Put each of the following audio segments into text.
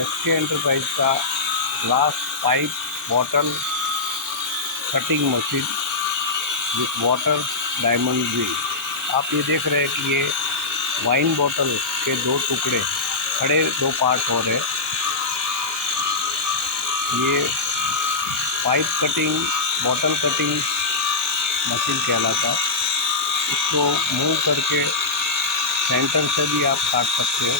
SK enterprise का glass pipe bottle cutting machine with water diamond wheel. आप ये देख रहे हैं कि ये वाइन बॉटल के दो टुकड़े खड़े, दो पार्ट हो रहे। ये pipe cutting bottle cutting machine कहलाता है। इसको मूव करके सेंटर से भी आप काट सकते हो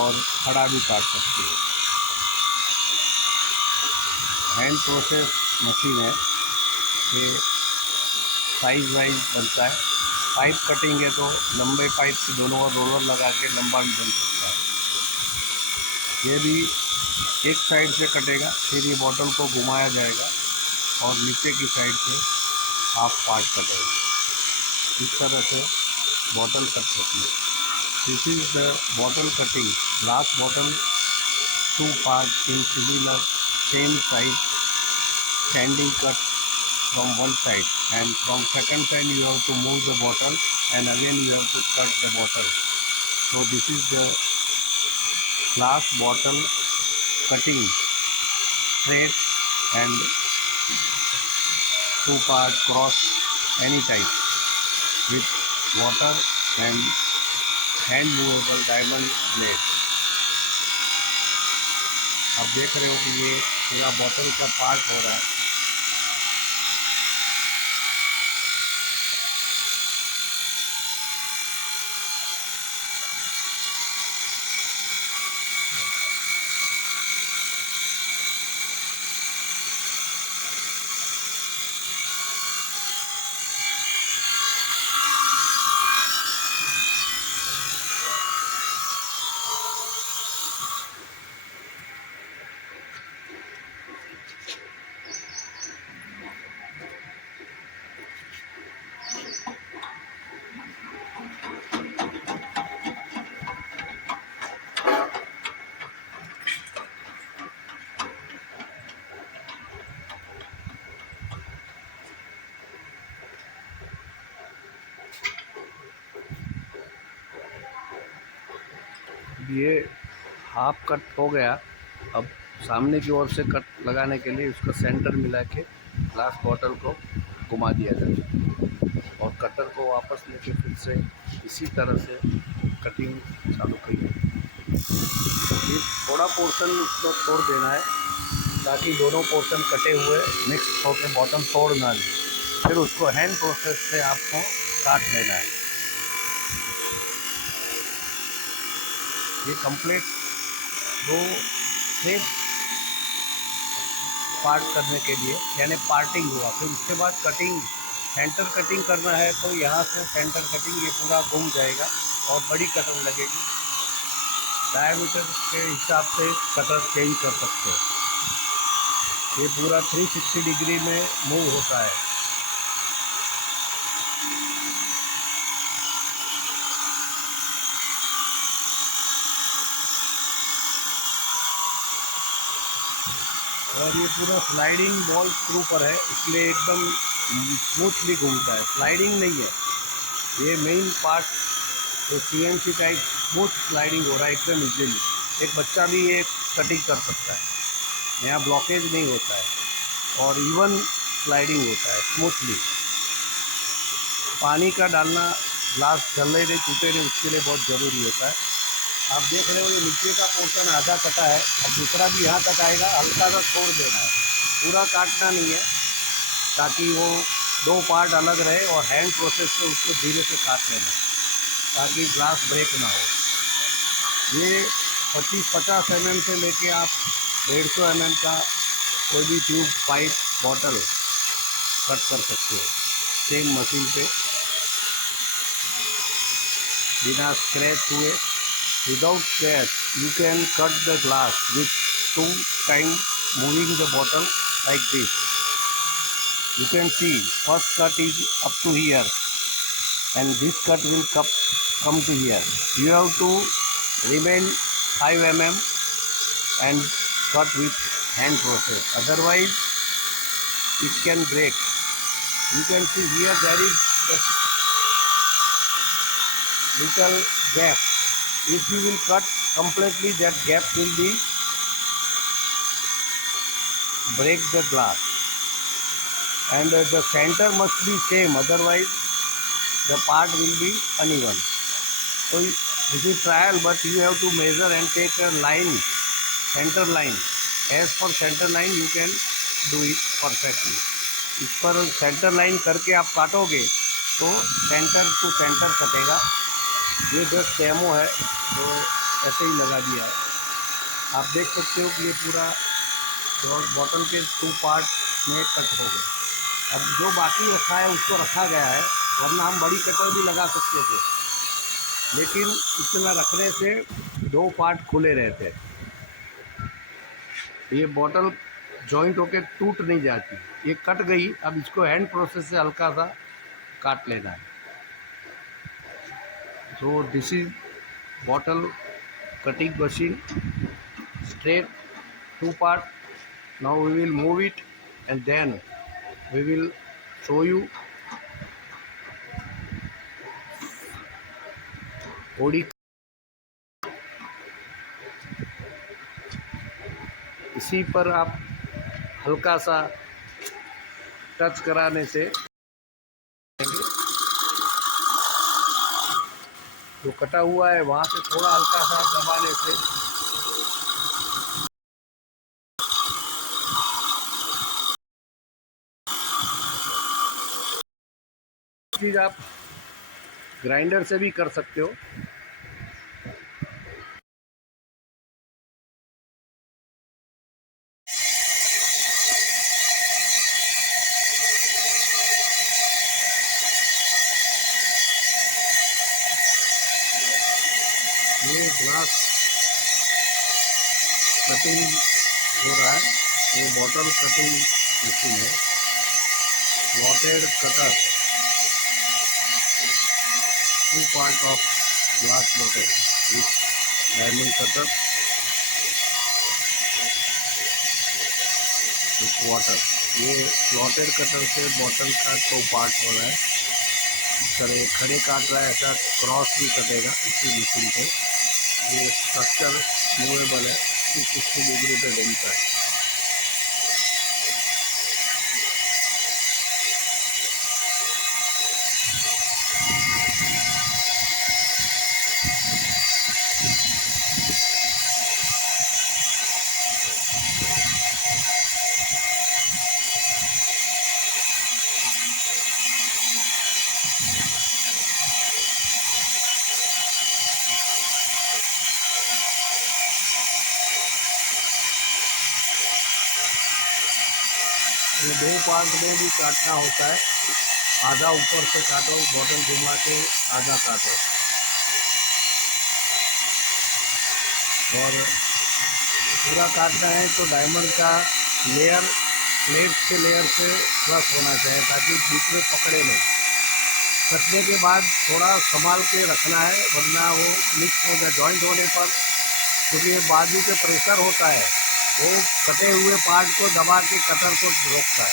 और खड़ा भी काट सकते हो। हैंड प्रोसेस मशीन है, ये साइज वाइज बनता है। पाइप कटिंग है तो लंबे पाइप के दोनों और रोलर लगा के लंबा भी बन सकता है। ये भी एक साइड से कटेगा, फिर ये बॉटल को घुमाया जाएगा और नीचे की साइड से हाफ पार्ट कटेगा। इस तरह से बॉटल कट सकती है। This is the bottle cutting glass bottle, two part in similar same size standing cut from one side, and from second side you have to move the bottle and again you have to cut the bottle. So this is the glass bottle cutting straight and two part cross any type with water and hand movable diamond blade. आप देख रहे हो कि ये पूरा bottle का part हो रहा है। ये हाफ कट हो गया। अब सामने की ओर से कट लगाने के लिए उसका सेंटर मिला के ग्लास बॉटल को घुमा दिया जाए और कटर को वापस लेके फिर से इसी तरह से कटिंग चालू करी। ये थोड़ा पोर्शन उसको छोड़ देना है ताकि दोनों पोर्शन कटे हुए मिक्स होकर बॉटल तोड़ ना दे। फिर उसको हैंड प्रोसेस से आपको काट लेना है। ये कंप्लीट दो सेम पार्ट करने के लिए यानी पार्टिंग हुआ। फिर उसके बाद कटिंग, सेंटर कटिंग करना है तो यहाँ से सेंटर कटिंग ये पूरा घूम जाएगा और बड़ी कटर लगेगी। डायमीटर के हिसाब से कटर चेंज कर सकते हो। ये पूरा 360 डिग्री में मूव होता है। और ये पूरा स्लाइडिंग बॉल स्क्रू पर है, इसलिए एकदम स्मूथली घूमता है, स्लाइडिंग नहीं है। ये मेन पार्ट तो सीएनसी का एक स्मूथ स्लाइडिंग हो रहा है एकदम इजीली। एक बच्चा भी ये कटिंग कर सकता है, यहाँ ब्लॉकेज नहीं होता है और इवन स्लाइडिंग होता है स्मूथली। पानी का डालना, ग्लास जले नहीं टूटे नहीं, उसके लिए बहुत ज़रूरी होता है। आप देख रहे हो ये नीचे का पोर्शन आधा कटा है, अब दूसरा भी यहाँ तक आएगा, हल्का सा छोड़ देना है, पूरा काटना नहीं है ताकि वो दो पार्ट अलग रहे और हैंड प्रोसेस से उसको धीरे से काट लेना ताकि ग्लास ब्रेक ना हो। ये 25-50 mm से लेके आप 150 mm का कोई भी ट्यूब पाइप बॉटल कट कर सकते हो सेम मशीन पे बिना स्क्रैच हुए। Without scratch, you can cut the glass with 2 times moving the bottle like this. You can see first cut is up to here and this cut will come to here. You have to remain 5 mm and cut with hand process, otherwise it can break. You can see here there is a little gap. If you will cut completely that gap will be break the glass, and the center must be same, otherwise the part will be uneven. So this is trial, but you have to measure and take a line, center line. As for center line you can do it perfectly. इस पर centre line करके आप काटोगे तो centre to centre कटेगा। ये just demo है तो ऐसे ही लगा दिया है। आप देख सकते हो कि ये पूरा बॉटल के 2 पार्ट में कट हो गए। अब जो बाकी रखा है उसको रखा गया है, वरना हम बड़ी कटर भी लगा सकते थे, लेकिन इतना रखने से 2 पार्ट खुले रहते हैं। ये बॉटल जॉइंट होके टूट नहीं जाती। ये कट गई, अब इसको हैंड प्रोसेस से हल्का सा काट लेना है। So this is bottle cutting machine, straight 2 part. Now we will move it and then we will show you OD। इसी पर आप हल्का सा टच कराने से जो कटा हुआ है वहाँ से थोड़ा हल्का सा दबाने से चीज़ आप ग्राइंडर से भी कर सकते हो। ये ग्लास कटिंग हो रहा है, ये बॉटल कटिंग मशीन है, allotted cutter, 2 part of glass bottle with diamond cutter with water। ये लॉटेड कटर से बॉटल का 2 पार्ट हो रहा है। इस तरह खड़े काट रहा है, ऐसा क्रॉस भी कटेगा इसी मशीन पे। ये स्ट्रक्चर मूवेबल है, 360 डिग्री पे घूमता है। ये 2 पार्ट में भी काटना होता है, आधा ऊपर से काटो, बॉटल घुमा के आधा काटो। और पूरा काटना है तो डायमंड का लेयर प्लेट के लेयर से प्लस होना चाहिए ताकि बीच में पकड़े नहीं। कटने के बाद थोड़ा संभाल के रखना है, वरना वो मिक्स हो जाए जॉइंट होने पर, क्योंकि ये बाजू पे प्रेशर होता है, वो कटे हुए पार्ट को दबा के कटर को रोकता है,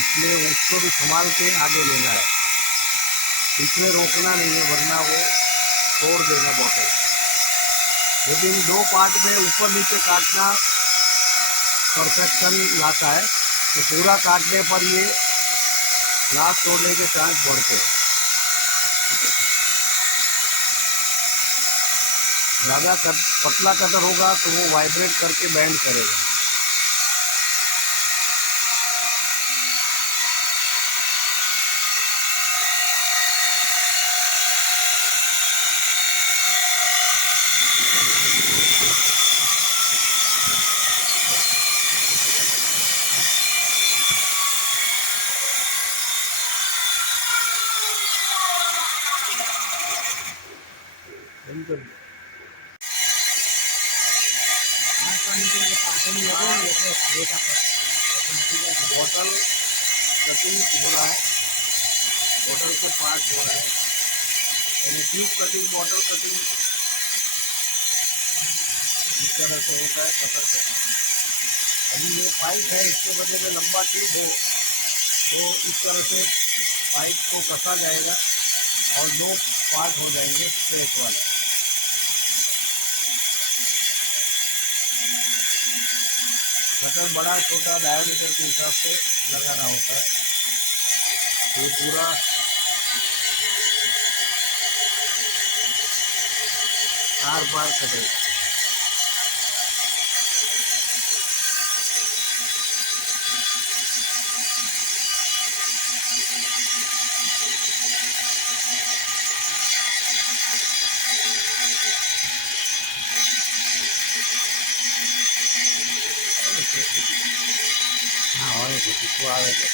इसलिए उसको भी संभाल के आगे लेना है। इसमें रोकना नहीं है, वरना वो तोड़ देगा बॉटल। लेकिन 2 पार्ट में ऊपर नीचे काटना परफेक्शन लाता है, तो पूरा काटने पर ये ग्लास तोड़ने के चांस बढ़ते हैं। ज़्यादा पतला कटर होगा तो वो वाइब्रेट करके बैंड करेगा। बॉटल कटिंग हो रहा है, बॉटल के पार्ट हो रहा है, ट्यूब कटिंग, बॉटल कटिंग इस तरह से होता है। कटर कटिंग अभी ये पाइप है, इसके बदले में लंबा ट्यूब हो तो इस तरह से पाइप को कसा जाएगा और 2 पार्ट हो जाएंगे स्ट्रेट वाले। कटर बड़ा छोटा डायमीटर के हिसाब से लगाना होता है। ये पूरा आर पार कटेगा। हाँ और किसको आवे तो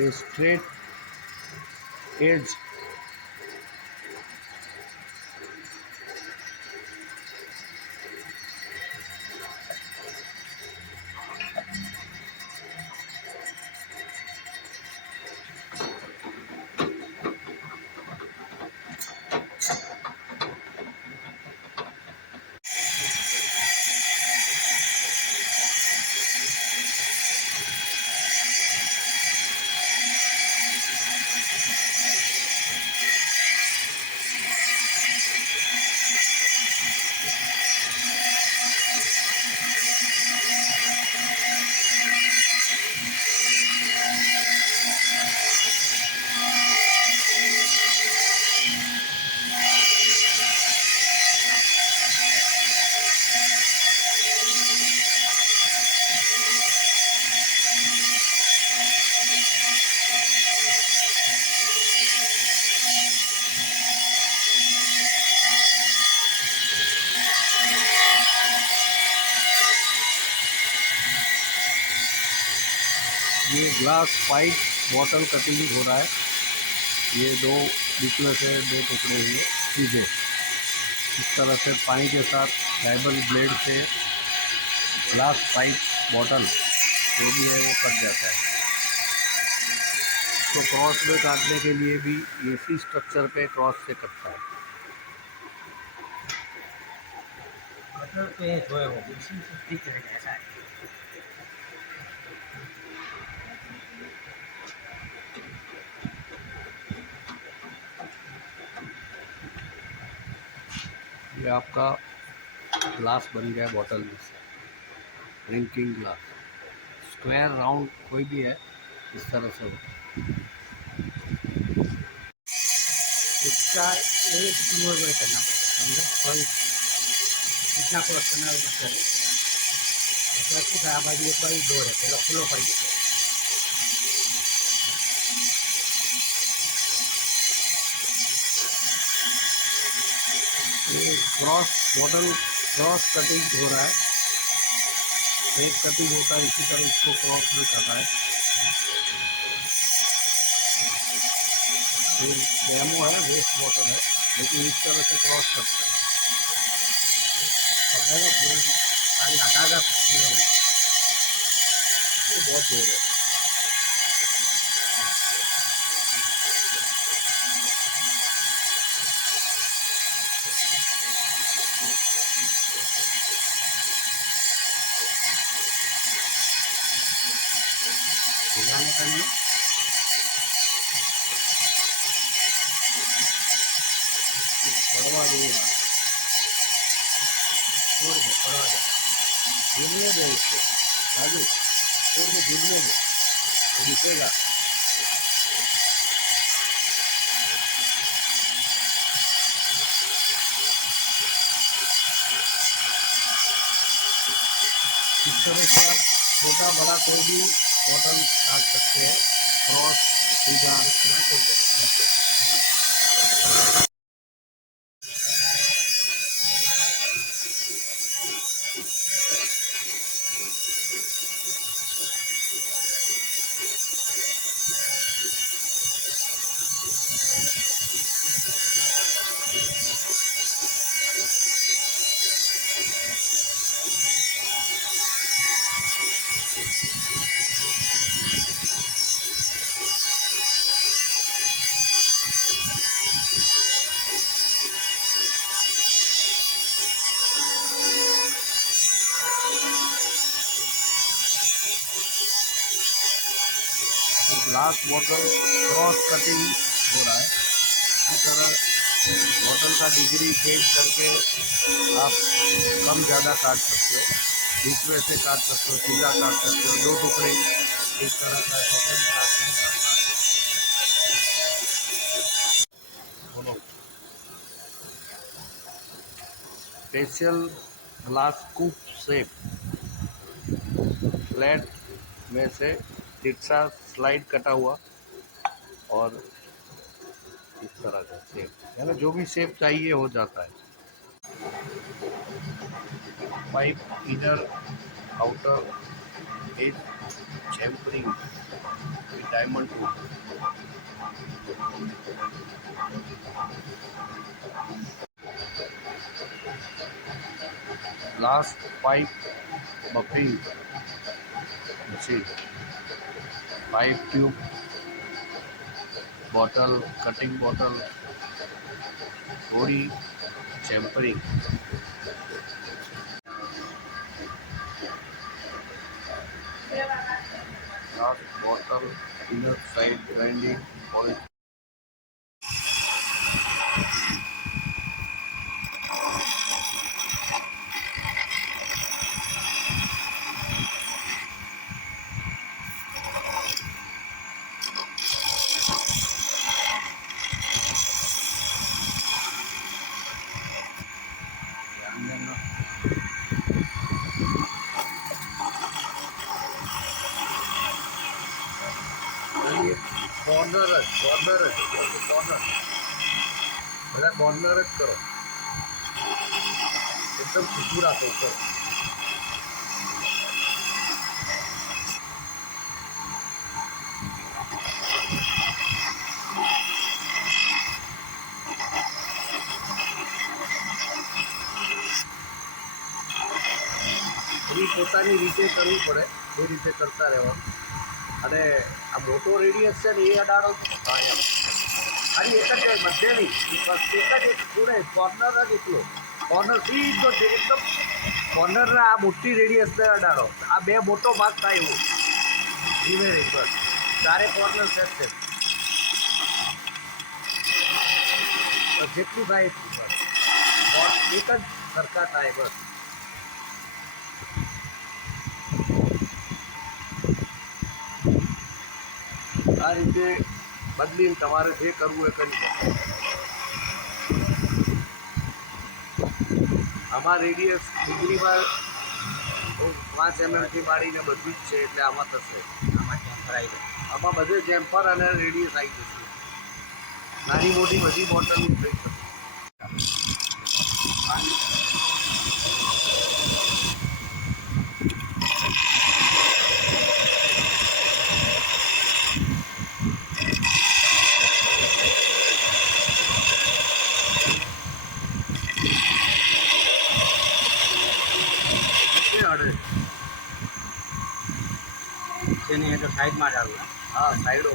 a straight edge ये ग्लास पाइप बॉटल कटिंग हो रहा है। ये दो बीच में से दो टुकड़े हुए सीधे इस तरह से पानी के साथ डाइबल ब्लेड से ग्लास पाइप बॉटल जो भी है वो कट जाता है। तो क्रॉस में काटने के लिए भी इसी स्ट्रक्चर पे क्रॉस से कटता है। कटर पे जो है वो उसी से ठीक रहेगा, ऐसा है। ये आपका ग्लास बन गया बॉटल में से, ड्रिंकिंग ग्लास। स्क्वायर राउंड कोई भी है इस तरह से होता है। इसका एक नोट बड़े करना पड़ेगा, और जितना क्रॉस करना है उतना करेगा। इसका कुछ आबादी एक बार दो है, पहले खुलो पड़ गया। ये क्रॉस बॉटल क्रॉस कटिंग हो रहा है। एक कटिंग होता है इसी तरह इसको क्रॉस में काटा है। ये डेमो है, वेस्ट बॉटल है, लेकिन इस तरह से क्रॉस करते हैं। खाली हटागा बहुत दूर है। हिलाने का नहीं, पड़वा दिए छोड़ दे, पड़वा दे, गिरने दे इसको राजू, छोड़ दे, गिरने दे तो दिखेगा। इस तरह से आप छोटा बड़ा कोई भी बॉटल काट सकते हैं। क्रॉस सीधा ग्लास बॉटल क्रॉस कटिंग हो रहा है। इस तरह बॉटल का डिग्री चेंज करके आप कम ज़्यादा काट सकते हो, बीच में से काट सकते हो, सीधा काट सकते हो, दो टुकड़े इस तरह का पैटर्न काटने का बोलो। स्पेशल ग्लास कूप शेप, फ्लैट में से तिरछा स्लाइड कटा हुआ और इस तरह का शेप, यानी जो भी शेप चाहिए हो जाता है। Pipe inner outer edge chamfering with diamond tool. Glass pipe buffing machine, pipe tube, bottle, cutting bottle, body champering. Glass bottle, inner side grinding, oil. ध्यान देना। कॉर्नर બધા કોર્નર જ કરો, એકદમ સીધું રાખો ઉપર. એની પોતાની રીતે કરવી પડે, એ રીતે કરતા રહેવાનું. અને આ મોટો રેડિયસ છે ને એ અડાડો ખાલી એક જ મધ્યની બસ એક જ એક પૂરે કોર્નર જ એટલો કોર્નર સીધો છે એકદમ કોર્નરના આ મોટી રેડિયસને અડાડો. આ બે મોટો ભાગ થાય એવો ધીમે રહી બસ ચારે કોર્નર સેટ છે જેટલું થાય એટલું બસ એક જ સરખા થાય બસ. આ રીતે બદલીને તમારે જે કરવું એ કરી શકો. આમાં રેડિયસ ડિગ્રીમાં 5 mm મારીને બધું જ છે એટલે આમાં થશે. આમાં બધે જેમ્પર અને રેડિયસ આવી જશે. નાની મોટી બધી બોટલની થઈ શકે. તેની તો સાઈડમાં જ આવ્યું. હા, સાઈડો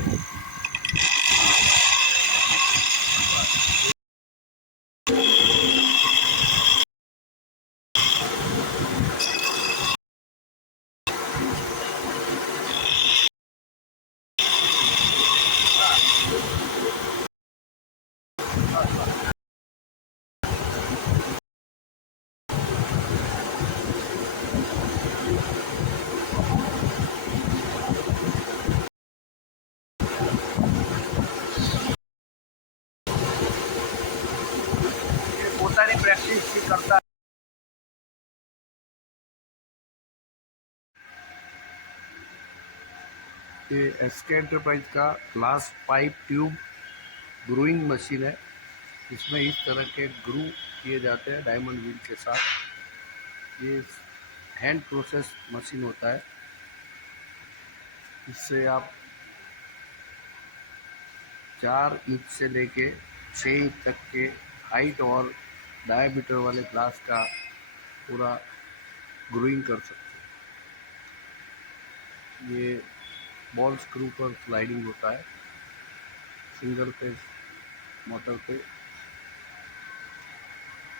પોતાની પ્રેક્ટિસથી કરતા. ये एसके एंटरप्राइज का ग्लास पाइप ट्यूब ग्रूइंग मशीन है. इसमें इस तरह के ग्रू किए जाते हैं डायमंड व्हील के साथ. ये हैंड प्रोसेस मशीन होता है. इससे आप 4 इंच से लेके 6 इंच तक के हाइट और डायमीटर वाले ग्लास का पूरा ग्रूइंग कर सकते हैं. ये बॉल स्क्रू पर स्लाइडिंग होता है. सिंगल फेज मोटर पे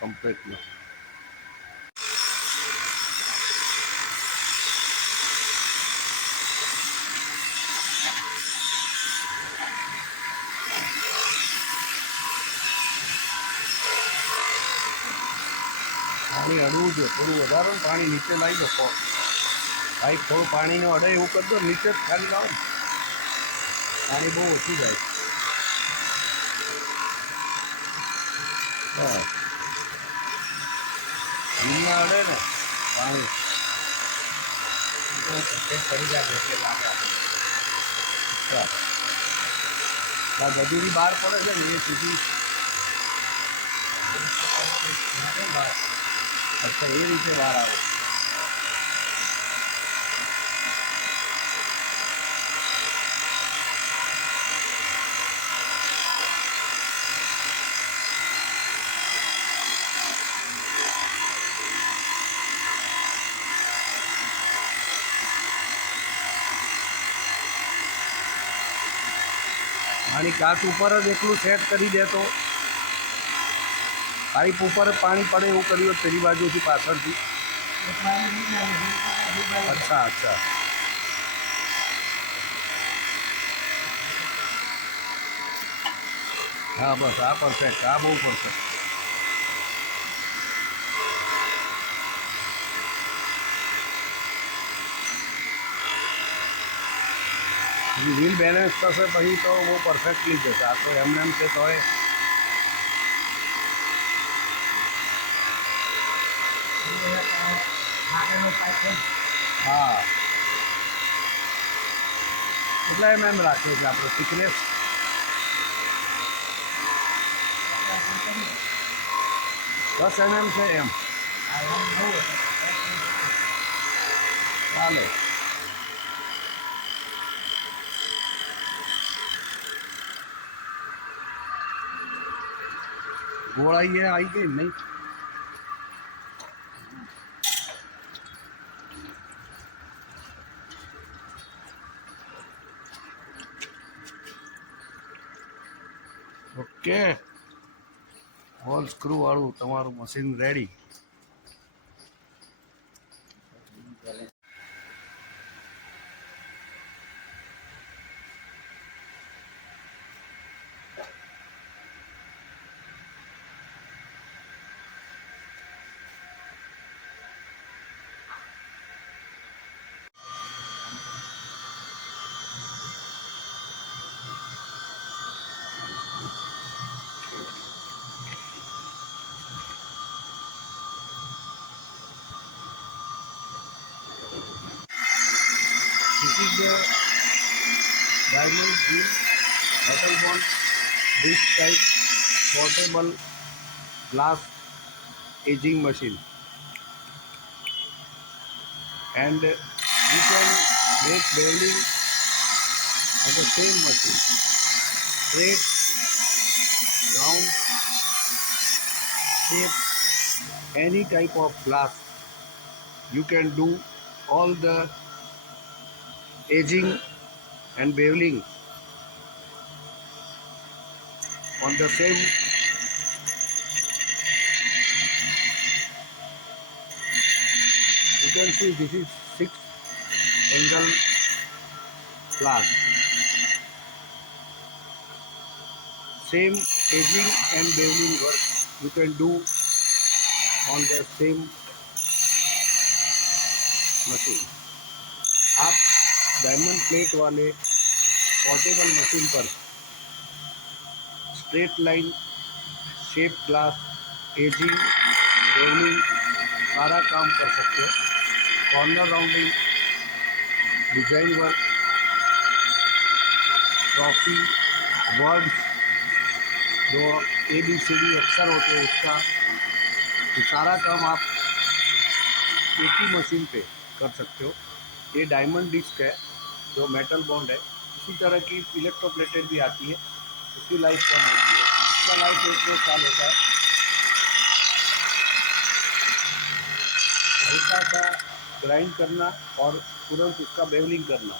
कंप्लीट में. પાણી અડવું જોઈએ, થોડું વધારો ને પાણી નીચે લાવી દો. પાઇપ થોડું પાણીને અડે એવું કરજો, નીચે જ ખાલી લાવો ને, પાણી બહુ ઓછું જાય. બસ નીચે અડે ને પાણી કરી જાય એટલે લાગે આ ગદુરી બહાર પડે છે ને એ સીધી. અચ્છા, એ રીતે બહાર આવે. પાણી કાચ ઉપર જ એકલું સેટ કરી દે તો પાઇપ ઉપર જ પાણી પડે એવું કર્યું પેલી બાજુથી પાછળથી. અચ્છા અચ્છા, હા બસ આ પરફેક્ટ, આ બહુ પરફેક્ટ. વ્હીલ બેલેન્સ થશે પછી તો બહુ પરફેક્ટલી જશે. આ તો એમને એમ છે તોય હા, એટલે એમ રાખીએ છીએ આપણે થિકનેસ 10 mm છે એમ ચાલે. ગોળાઈ આવી ગઈ નહીં. ઓકે, હોલ સ્ક્રૂ વાળું તમારું machine ready. This is the diamond beam metal bond disc type portable glass aging machine, and you can make welding at the same machine, straight, round, shape, any type of glass. You can do all the aging and beveling on the same. You can see this is 6-angle glass. Same aging and beveling work you can do on the same machine. आप diamond plate वाले portable machine पर straight line, shape glass, ageing, bevelling सारा काम कर सकते हो. Corner rounding, design work, trophy, words, जो ABCD अक्षर होते हैं उसका, तो सारा काम आप एक ही मशीन पे कर सकते हो. ये डायमंड डिस्क है जो मेटल बॉन्ड है. इसी तरह की इलेक्ट्रोप्लेटेड भी आती है, उसकी लाइफ कम होती है. इसका लाइफ 1-2 साल होता है. हल्का सा ग्राइंड करना और तुरंत उसका बेवलिंग करना.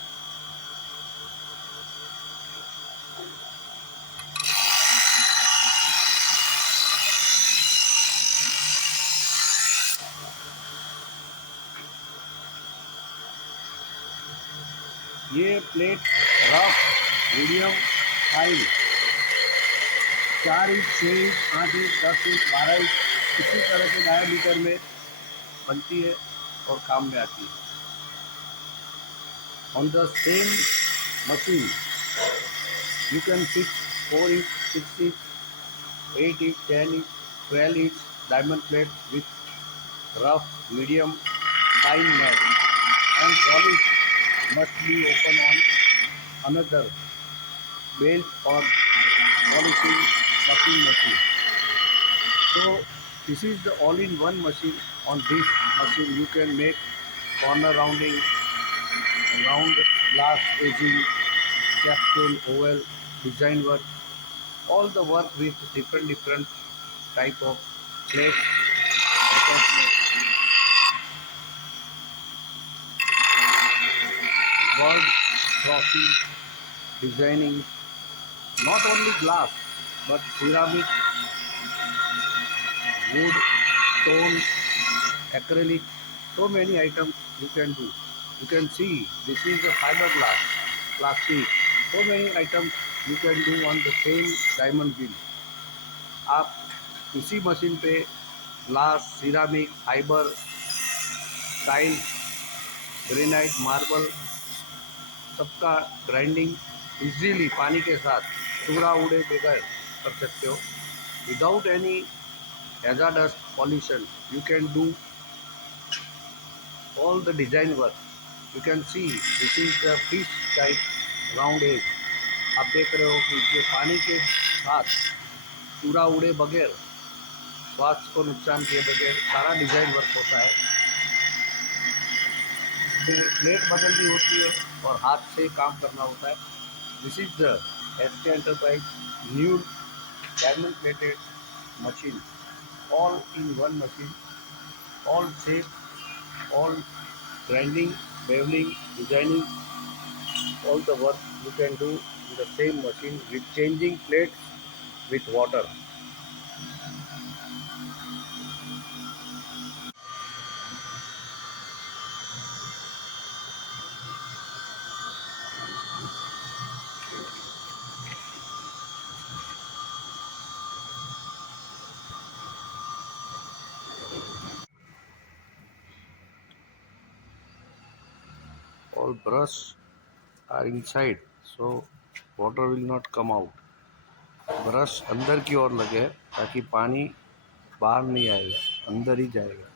ये plate rough, medium, fine 4 inch, 6 inch, 8 inch, 10 inch, 12 inch इसी तरह के डायमीटर में बनती है और काम में आती है। On the same machine you can fix 4 inch, 6 inch, 8 inch, 10 inch, 12 inch diamond plate with rough, medium, fine mat, and polish must be open on another belt or polishing machine. So this is the all-in-one machine. On this machine you can make corner rounding, round glass edging, capsule, oval, design work, all the work with different type of plates, bird, trophy, designing, not only glass but ceramic, wood, stone, acrylic, so many items you can do. You can see this is a fiberglass, plastic, so many items you can do on the same diamond wheel. आप इसी machine पे glass, ceramic, fibre, tiles, granite, marble सबका grinding easily पानी के साथ चूड़ा उड़े बगैर कर सकते हो। Without any hazardous pollution you can do all the design work. You can see this is the fish type round edge. आप देख रहे हो कि इसके पानी के साथ चूड़ा उड़े बगैर, स्वास्थ्य को नुकसान किए बगैर सारा डिजाइन वर्क होता है। प्लेट बदलनी होती है और हाथ से काम करना होता है। This is the SK enterprise new diamond plated machine, all in one machine, all shape, all grinding, beveling, designing, all the work you can do in the same machine with changing plates with water. All brush are inside, so water will not come out. Brush अंदर की ओर लगे है ताकि पानी बाहर नहीं आएगा, अंदर ही जाएगा।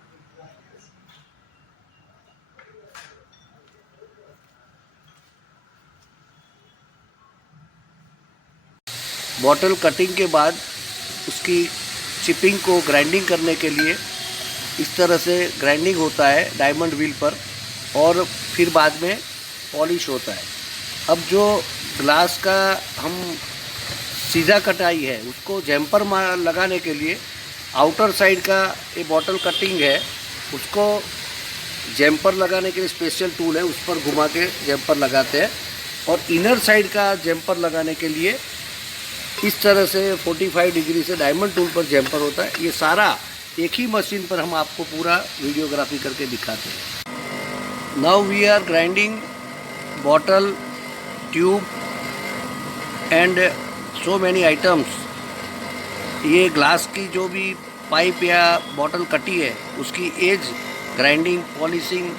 बॉटल कटिंग के बाद उसकी चिपिंग को ग्राइंडिंग करने के लिए इस तरह से ग्राइंडिंग होता है डायमंड व्हील पर, और फिर बाद में पॉलिश होता है। अब जो ग्लास का हम सीधा कटाई है उसको जैम्पर लगाने के लिए आउटर साइड का ये बॉटल कटिंग है, उसको जैम्पर लगाने के लिए स्पेशल टूल है, उस पर घुमा के जैम्पर लगाते हैं। और इनर साइड का जैम्पर लगाने के लिए इस तरह से 45 डिग्री से डायमंड टूल पर जैम्पर होता है। ये सारा एक ही मशीन पर हम आपको पूरा वीडियोग्राफी करके दिखाते हैं। Now we are grinding bottle, tube and so many items. ये ग्लास की जो भी पाइप या बॉटल कटी है उसकी एज ग्राइंडिंग, पॉलिशिंग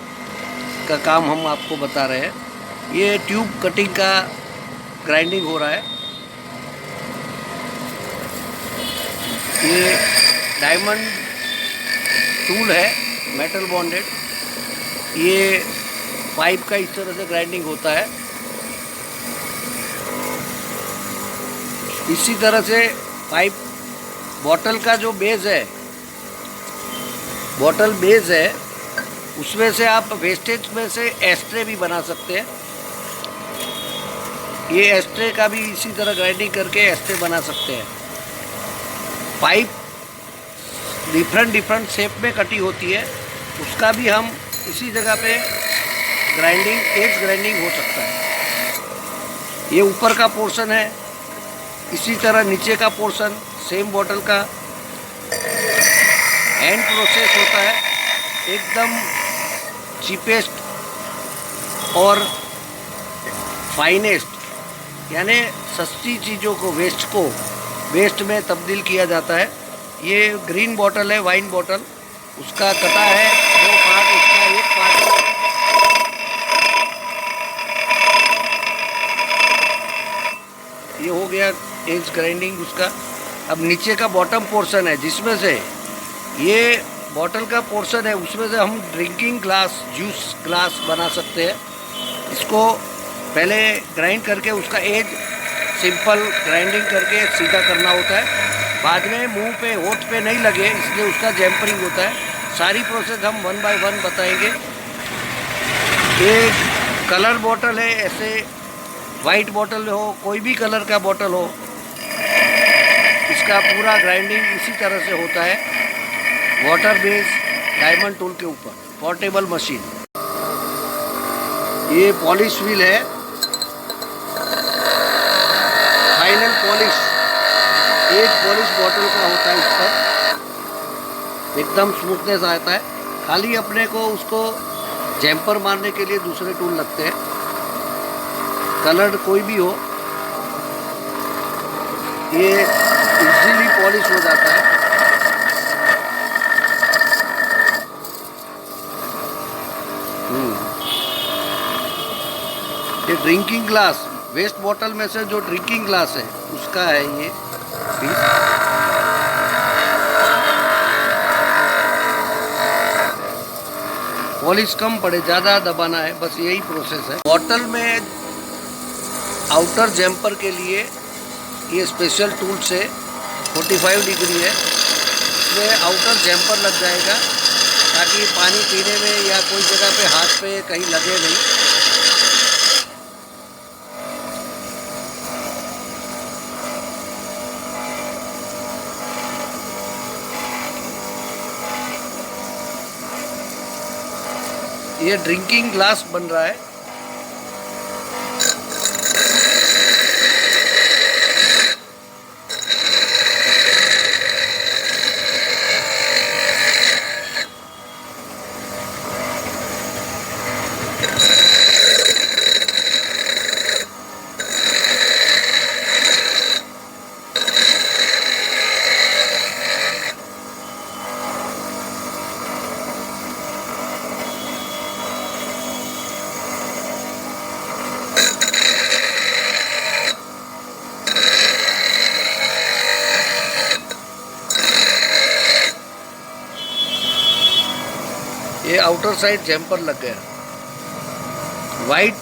का काम हम आपको बता रहे हैं। ये ट्यूब कटिंग का ग्राइंडिंग हो रहा है। ये डायमंड टूल है, मेटल बॉन्डेड। ये पाइप का इस तरह से ग्राइंडिंग होता है। इसी तरह से पाइप बॉटल का जो बेस है, बॉटल बेस है, उसमें से आप वेस्टेज में से एस्ट्रे भी बना सकते हैं। ये एस्ट्रे का भी इसी तरह ग्राइंडिंग करके एस्ट्रे बना सकते हैं। पाइप डिफरेंट शेप में कटी होती है, उसका भी हम इसी जगह पे ग्राइंडिंग, एज ग्राइंडिंग हो सकता है। ये ऊपर का पोर्शन है, इसी तरह नीचे का पोर्शन सेम बॉटल का हैंड प्रोसेस होता है। एकदम चीपेस्ट और फाइनेस्ट, यानी सस्ती चीज़ों को, वेस्ट में तब्दील किया जाता है। ये ग्रीन बॉटल है, वाइन बॉटल, उसका कटा है पार्ट उसका एक पार्ट ये हो गया एज ग्राइंडिंग उसका। अब नीचे का बॉटम पोर्शन है जिसमें से ये बॉटल का पोर्शन है, उसमें से हम ड्रिंकिंग ग्लास, जूस ग्लास बना सकते हैं। इसको पहले ग्राइंड करके उसका एज सिंपल ग्राइंडिंग करके सीधा करना होता है, बाद में मुंह पे होठ पे नहीं लगे इसलिए उसका जैम्परिंग होता है। सारी प्रोसेस हम 1 बाय 1 बताएंगे। ये कलर बॉटल है, ऐसे वाइट बॉटल हो, कोई भी कलर का बॉटल हो, इसका पूरा ग्राइंडिंग इसी तरह से होता है वाटर बेस्ड डायमंड टूल के ऊपर, पोर्टेबल मशीन। ये पॉलिश व्हील है, फाइनल पॉलिश, एक पॉलिश बॉटल का होता है। इस पर एकदम स्मूथनेस आता है। खाली अपने को उसको जैम्पर मारने के लिए दूसरे टूल लगते हैं, कलर कोई भी हो ये इजीली पॉलिश हो जाता है। ये ड्रिंकिंग ग्लास, वेस्ट बॉटल में से जो ड्रिंकिंग ग्लास है उसका है ये पीस। पॉलिश कम पड़े, ज़्यादा दबाना है, बस यही प्रोसेस है। बॉटल में आउटर जैम्पर के लिए ये स्पेशल टूल से 45 डिग्री है, इसमें आउटर जैम्पर लग जाएगा ताकि पानी पीने में या कोई जगह पे हाथ पे कहीं लगे नहीं। ये ड्रिंकिंग ग्लास बन रहा है। ये आउटर साइड जैम्पर लग गया। वाइट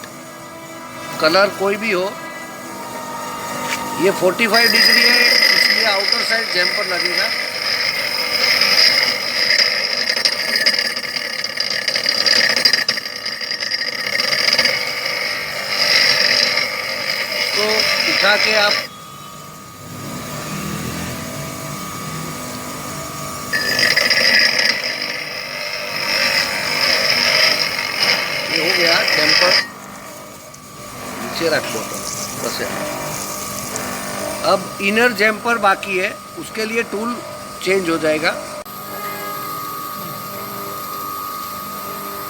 कलर कोई भी हो, ये 45 डिग्री है इसलिए आउटर साइड जैम्पर लगेगा। तो उठा के आप हो गया जैम्पर, नीचे रख दो बस। अब इनर जैम्पर बाकी है, उसके लिए टूल चेंज हो जाएगा।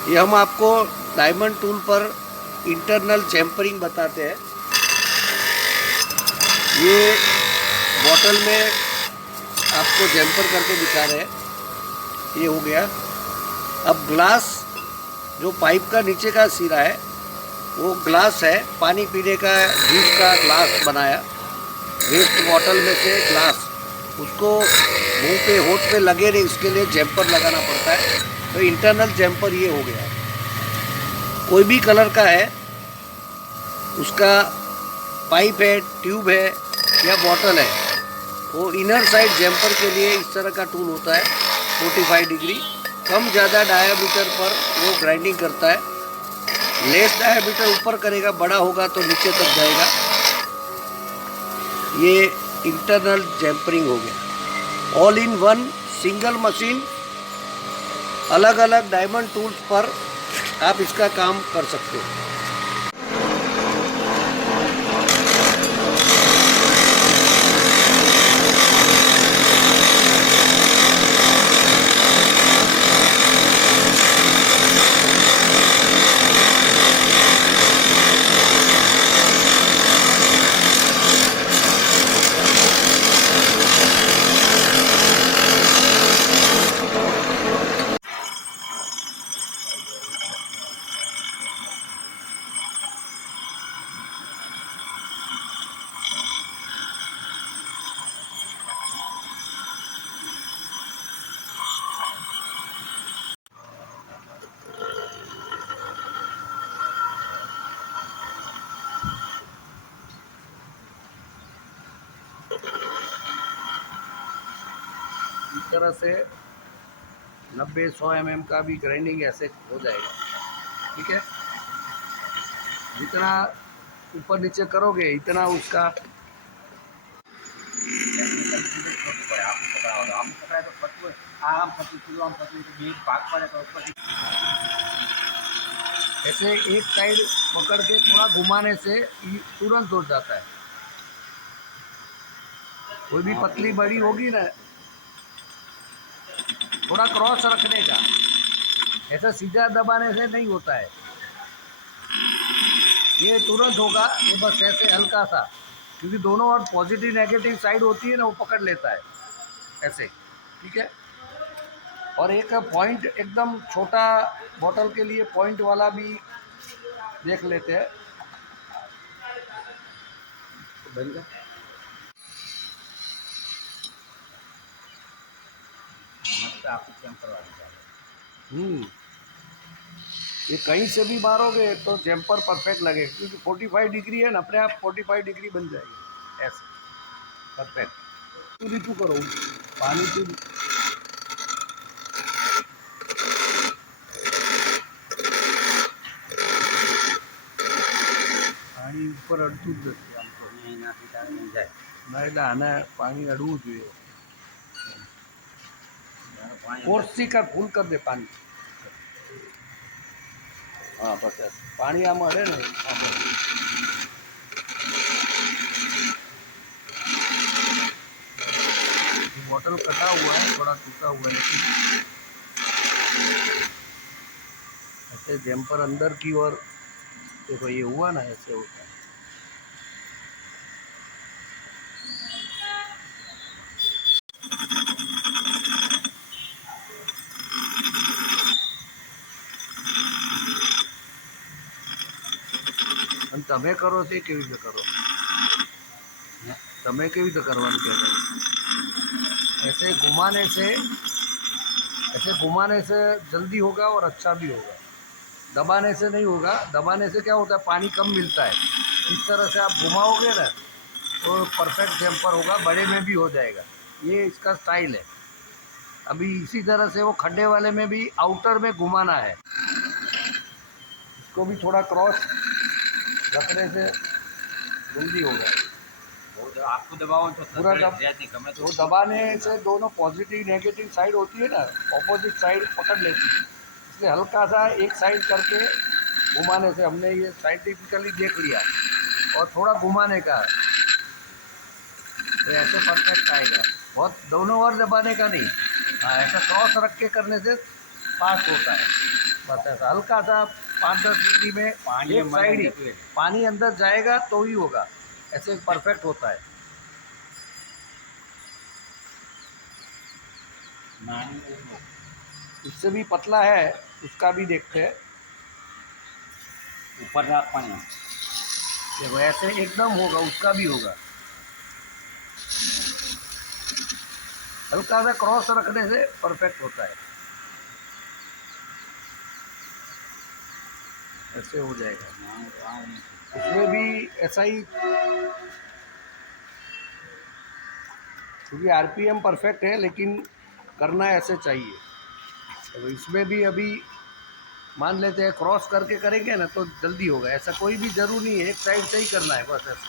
ये हम आपको डायमंड टूल पर इंटरनल जैम्परिंग बताते हैं। ये बॉटल में आपको जैम्पर करके दिखा रहे हैं। ये हो गया। अब ग्लास, जो पाइप का नीचे का सिरा है वो ग्लास है, पानी पीने का जूस का ग्लास बनाया वेस्ट बॉटल में से ग्लास, उसको मुंह पे होठ पे लगे नहीं इसके लिए जैम्पर लगाना पड़ता है। तो इंटरनल जैम्पर ये हो गया। कोई भी कलर का है, उसका पाइप है, ट्यूब है या बॉटल है, वो इनर साइड जैम्पर के लिए इस तरह का टूल होता है। 45 डिग्री कम ज़्यादा डायामीटर पर वो ग्राइंडिंग करता है। लेस डायामीटर ऊपर करेगा, बड़ा होगा तो नीचे तक जाएगा। ये इंटरनल जैम्परिंग हो गया। All in one single machine, अलग अलग डायमंड टूल्स पर आप इसका काम कर सकते हो। इस तरह से 90-100 mm का भी ग्राइंडिंग ऐसे हो जाएगा। ठीक है, जितना ऊपर नीचे करोगे इतना उसका ऐसे एक साइड पकड़ के थोड़ा घुमाने से तुरंत हो जाता है। कोई भी पतली बड़ी होगी ना, थोड़ा क्रॉस रखने का, ऐसा सीधा दबाने से नहीं होता है, ये तुरंत होगा। ये बस ऐसे हल्का सा, क्योंकि दोनों और पॉजिटिव नेगेटिव साइड होती है ना, वो पकड़ लेता है ऐसे। ठीक है, और एक पॉइंट एकदम छोटा बोतल के लिए पॉइंट वाला भी देख लेते हैं। बन गया, ये कहीं से भी मारोगे तो जैम्पर परफेक्ट लगेगा, क्योंकि 45 डिग्री है ना, अपने आप 45 डिग्री बन जाएगी ऐसे परफेक्ट। तू भी तू करो पानी तू पानी ऊपर अड़तू જ નથી, આમ તો અહીંયાથી ટાળી જાય ના, એટલે આને પાણી અડવું જોઈએ। ફોર્સથી કર, ફૂલ કર દે પાણી। हाँ बस ऐसे पानी आम अड़े ना, हाँ बस। बॉटल कटा हुआ है, थोड़ा टूटा हुआ है, ऐसे जैम्पर अंदर की ओर देखो, ये हुआ ना, ऐसे होता है। અને તમે કરો તે કેવી રીતે કરો? તમે કેવી રીતે કરવાનું કહેતા? ऐसे घुमाने से जल्दी होगा और अच्छा भी होगा। दबाने से नहीं होगा, दबाने से क्या होता है, पानी कम मिलता है। इस तरह से आप घुमाओगे ना तो परफेक्ट जैम्पर होगा, बड़े में भी हो जाएगा। ये इसका स्टाइल है। अभी इसी तरह से वो खड्डे वाले में भी आउटर में घुमाना है, इसको भी थोड़ा क्रॉस रखने से जल्दी होगा। आपको दबाओ तो पूरा वो दबाने से दोनों पॉजिटिव नेगेटिव साइड होती है ना, ऑपोजिट साइड पकड़ लेती है, इसलिए हल्का सा एक साइड करके घुमाने से, हमने ये साइंटिफिकली देख लिया, और थोड़ा घुमाने का तो ऐसे परफेक्ट आएगा। बहुत दोनों ओर दबाने का नहीं, हाँ ऐसा क्रॉस रख के करने से पास होता है। बस ऐसा हल्का सा 5-10 डिग्री में एक साइड ही पानी अंदर जाएगा तो ही होगा, ऐसे परफेक्ट होता है। इससे भी पतला है, उसका भी देखते हैं। ऊपर राख पानी देखो ऐसे एकदम होगा, उसका भी होगा। हल्का सा क्रॉस रखने से परफेक्ट होता है, ऐसे हो जाएगा। इसमें भी ऐसा ही, क्योंकि आरपीएम परफेक्ट है, लेकिन करना ऐसे चाहिए। तो इसमें भी अभी मान लेते हैं क्रॉस करके करेंगे ना तो जल्दी होगा, ऐसा कोई भी जरूरी नहीं है, एक साइड से ही करना है, बस ऐसे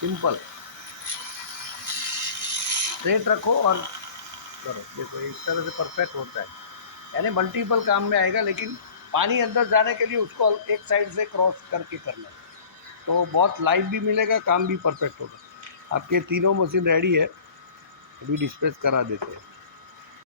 सिंपल। स्ट्रेट रखो और करो, देखो इस तरह से परफेक्ट होता है। यानी मल्टीपल काम में आएगा, लेकिन पानी अंदर जाने के लिए उसको एक साइड से क्रॉस करके करना है, तो बहुत लाइट भी मिलेगा, काम भी परफेक्ट होगा। आपके तीनों मशीन रेडी है, अभी डिस्पैच करा देते हैं।